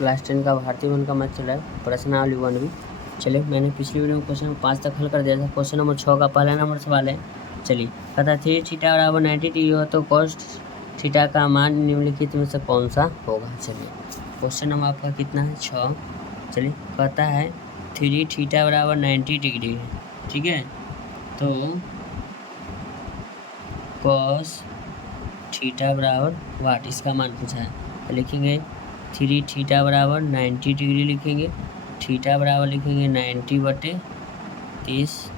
Class 10 का भारतीय one का मैथ चल रहा है, प्रश्नावली 1 भी। चलिए, मैंने पिछली वीडियो में क्वेश्चन 5 तक हल कर दिया था। क्वेश्चन नंबर 6 का पहला नंबर सवाल है। चलिए, कहता 3 थीटा बराबर 90 डिग्री हो तो cos थीटा का मान निम्नलिखित में से कौन सा होगा। चलिए, क्वेश्चन नंबर आपका कितना है, 6। चलिए, कहता है 3 थीटा बराबर 90 डिग्री है, ठीक है। तो cos थीटा बराबर वाट, इसका मान पूछा है। तो लिखेंगे 3 थीटा बराबर 90 डिग्री लिखेंगे, थीटा बराबर लिखेंगे 90/30,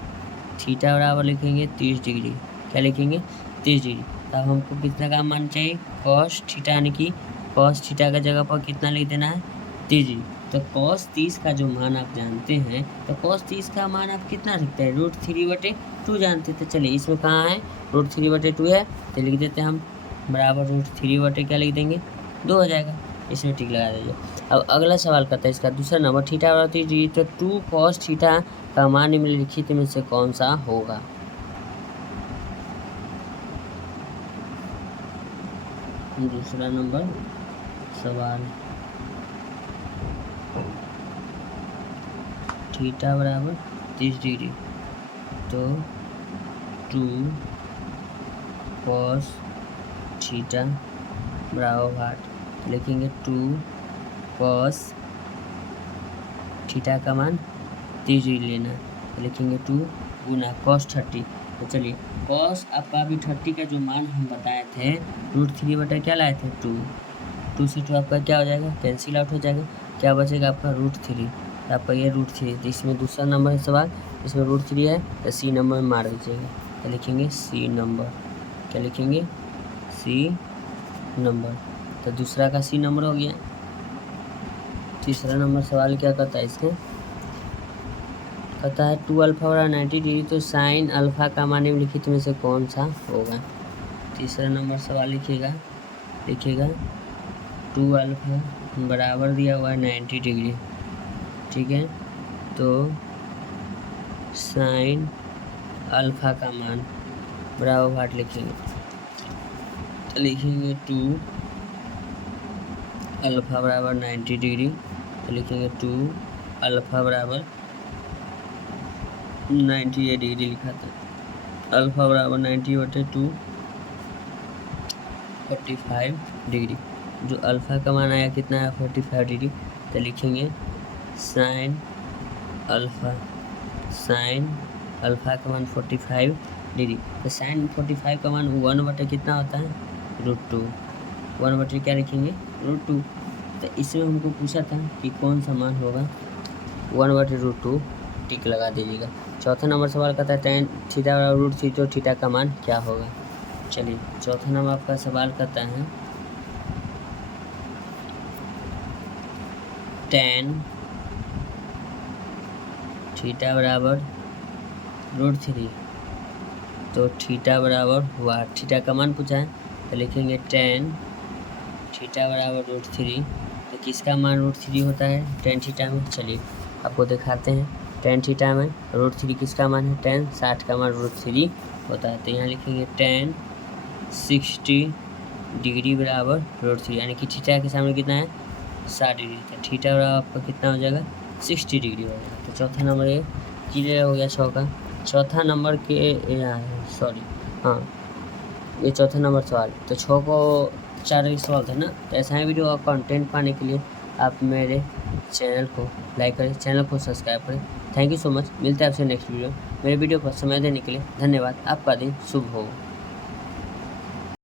थीटा बराबर लिखेंगे 30 डिग्री। क्या लिखेंगे, 30 डिग्री। तब हमको कितना का मान चाहिए, cos थीटा, यानी कि cos थीटा का जगह पर कितना लिख देना है, 30 डिग्री। तो cos 30 का जो मान आप जानते हैं, तो cos 30 का मान आप कितना रखते हैं, √3/2 जानते थे। चलिए, इसमें कहाँ है, √3/2 है, तो लिख देते हैं हम बराबर √3/ क्या लिख देंगे, 2 हो जाएगा। इसमें टिक लगा दीजिए। अब अगला सवाल करता है इसका दूसरा नंबर, थीटा बराबर 30 डिग्री, तो 2 cos थीटा का मान निम्नलिखित में से कौन सा होगा। दूसरा नंबर सवाल, थीटा बराबर 30 डिग्री, तो 2 cos थीटा बराबर वाट, लिखेंगे 2 cos थीटा का मान 30 डिग्री लेना, लिखेंगे 2 गुना cos 30। तो चलिए, cos आपका अभी 30 का जो मान हम बताए थे, √3/ क्या लाए थे, 2 से 2 आपका क्या हो जाएगा, कैंसिल आउट हो जाएगा। क्या बचेगा आपका √3, आपका ये √3। तो इसमें दूसरा नंबर है सवाल, इसमें √3 है, तो सी नंबर में मार दीजिएगा। तो लिखेंगे सी नंबर, क्या लिखेंगे, सी नंबर। तो दूसरा का सी नंबर हो गया। तीसरा नंबर सवाल क्या कहता है इसमें, कहता है 2 अल्फा बराबर 90 डिग्री, तो साइन अल्फा का मान निम्नलिखित में से कौन सा होगा। तीसरा नंबर सवाल लिखिएगा 2 अल्फा बराबर दिया हुआ है 90 डिग्री, ठीक है। तो साइन अल्फा का मान बराबर वाट लिखेंगे, तो लिखेंगे 2 अल्फा बराबर 90 डिग्री, तो लिखेंगे 2 अल्फा बराबर 98 डिग्री लिखा था, अल्फा बराबर 90/2 45 डिग्री। जो अल्फा का मान आया कितना है, 45 डिग्री। तो लिखेंगे साइन अल्फा का मान 45 डिग्री। तो साइन 45 का मान 1/, कितना होता है, √2। 1/, क्या लिखेंगे, √2। तो इसमें हमको पूछा था कि कौन सा मान होगा, 1/√2, टिक लगा दीजिएगा। चौथा नंबर सवाल कहता है tan थीटा बराबर √3, तो थीटा का मान क्या होगा। चलिए, चौथा नंबर आपका सवाल कहता है tan थीटा बराबर √3, तो थीटा बराबर वाट, थीटा का मान पूछा है, तो लिखेंगे tan थीटा बराबर √3। तो किसका मान √3 होता है, tan थीटा में। चलिए, आपको दिखाते हैं। tan थीटा में √3 किसका मान है, tan 60 का मान √3 होता है। तो यहाँ लिखेंगे tan 60 डिग्री बराबर √3, यानी कि थीटा के सामने कितना है, 60 डिग्री। तो थीटा बराबर आपका कितना हो जाएगा, 60 डिग्री हो जाएगा। तो चौथा नंबर ये क्लियर हो गया 6 का। चौथा नंबर के ये चौथा नंबर सवाल। तो 6 को 4 सवाल था ना। तो ऐसा ही वीडियो का कंटेंट पाने के लिए आप मेरे चैनल को लाइक करें, चैनल को सब्सक्राइब करें। Thank you so much. मिलते हैं आपसे नेक्स्ट वीडियो। मेरे वीडियो पर समय देने के लिए धन्यवाद। आपका दिन शुभ हो।